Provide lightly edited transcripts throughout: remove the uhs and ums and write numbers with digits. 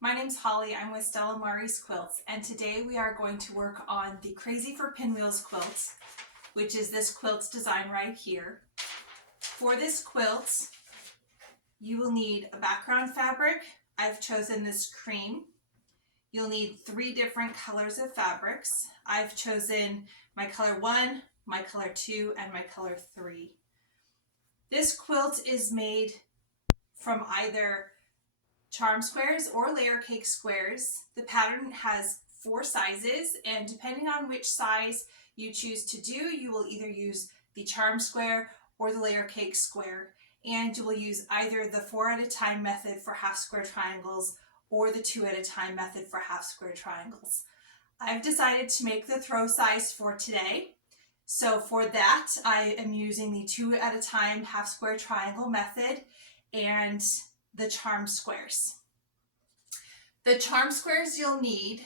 my name's Holly. I'm with Stella Mari's Quilts, and today we are going to work on the Crazy for Pinwheels quilt, which is this quilt design right here. For this quilt, you will need a background fabric. I've chosen this cream. You'll need 3 different colors of fabrics. I've chosen my color 1, my color 2, and my color 3. This quilt is made from either charm squares or layer cake squares. The pattern has 4 sizes, and depending on which size you choose to do, you will either use the charm square or the layer cake square, and you will use either the 4 at a time method for half square triangles or the 2 at a time method for half square triangles. I've decided to make the throw size for today. So for that, I am using the 2 at a time half square triangle method and the charm squares. The charm squares you'll need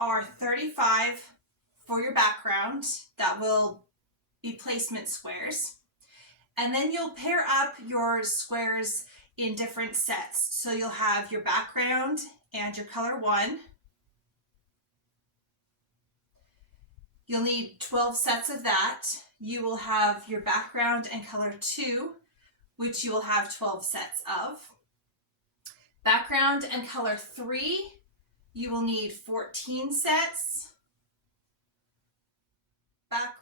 are 35 for your background. That will be placement squares. And then you'll pair up your squares in different sets. So you'll have your background and your color 1. You'll need 12 sets of that. You will have your background and color 2, which you will have 12 sets of. Background and color 3, you will need 14 sets.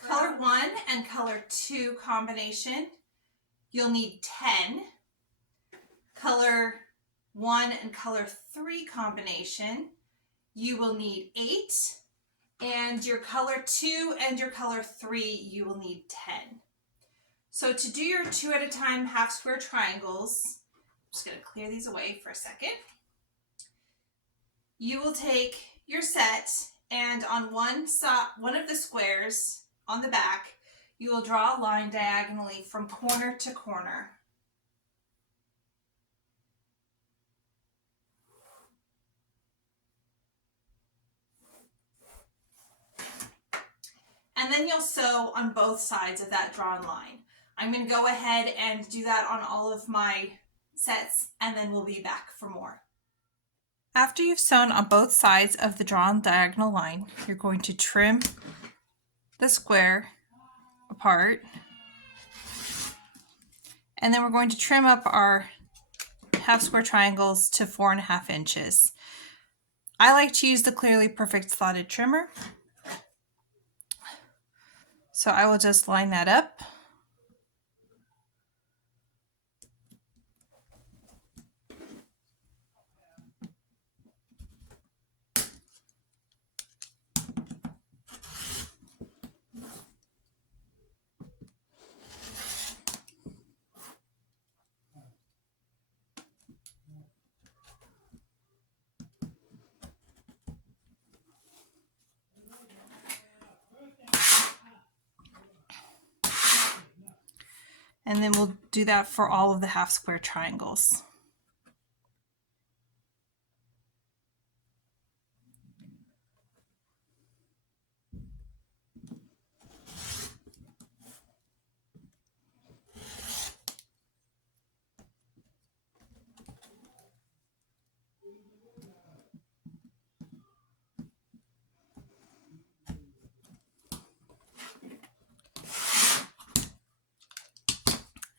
Color 1 and color 2 combination, you'll need 10. Color 1 and color 3 combination, you will need 8. And your color 2 and your color 3, you will need 10. So to do your 2 at a time half square triangles, I'm just going to clear these away for a second. You will take your set, and on one of the squares on the back, you will draw a line diagonally from corner to corner. And then you'll sew on both sides of that drawn line. I'm going to go ahead and do that on all of my sets, and then we'll be back for more. After you've sewn on both sides of the drawn diagonal line, you're going to trim the square apart, and then we're going to trim up our half square triangles to 4.5 inches. I like to use the Clearly Perfect slotted trimmer. So I will just line that up. And then we'll do that for all of the half square triangles.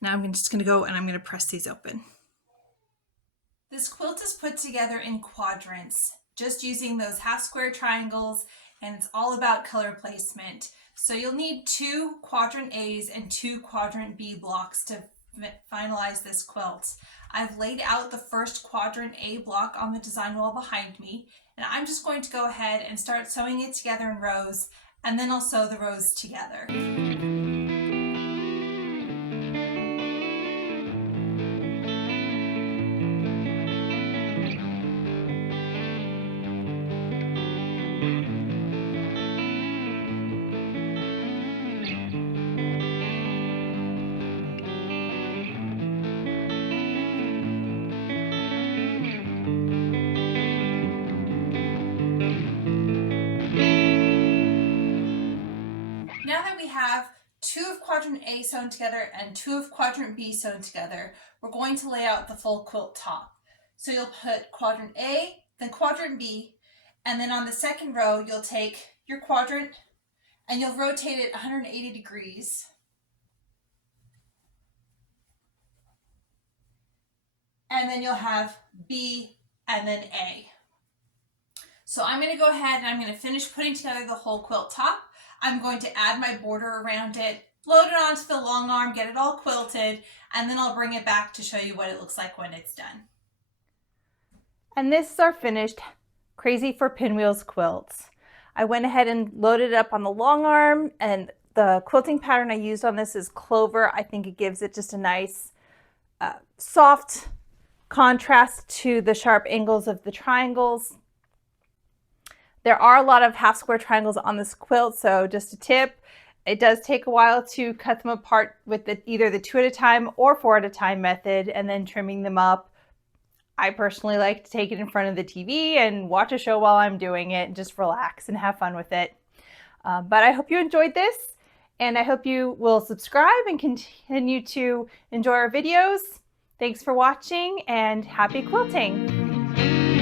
Now I'm just going to go and I'm going to press these open. This quilt is put together in quadrants, just using those half square triangles, and it's all about color placement. So you'll need 2 quadrant A's and 2 quadrant B blocks to finalize this quilt. I've laid out the first quadrant A block on the design wall behind me, and I'm just going to go ahead and start sewing it together in rows, and then I'll sew the rows together. Now that we have 2 of quadrant A sewn together and 2 of quadrant B sewn together, we're going to lay out the full quilt top. So you'll put quadrant A, then quadrant B, and then on the second row, you'll take your quadrant and you'll rotate it 180 degrees. And then you'll have B and then A. So I'm going to go ahead and I'm going to finish putting together the whole quilt top. I'm going to add my border around it, load it onto the long arm, get it all quilted, and then I'll bring it back to show you what it looks like when it's done. And this is our finished Crazy for Pinwheels quilts. I went ahead and loaded it up on the long arm, and the quilting pattern I used on this is Clover. I think it gives it just a nice soft contrast to the sharp angles of the triangles. There are a lot of half square triangles on this quilt, so just a tip, it does take a while to cut them apart with either the 2 at a time or 4 at a time method and then trimming them up. I personally like to take it in front of the TV and watch a show while I'm doing it and just relax and have fun with it. But I hope you enjoyed this, and I hope you will subscribe and continue to enjoy our videos. Thanks for watching, and happy quilting!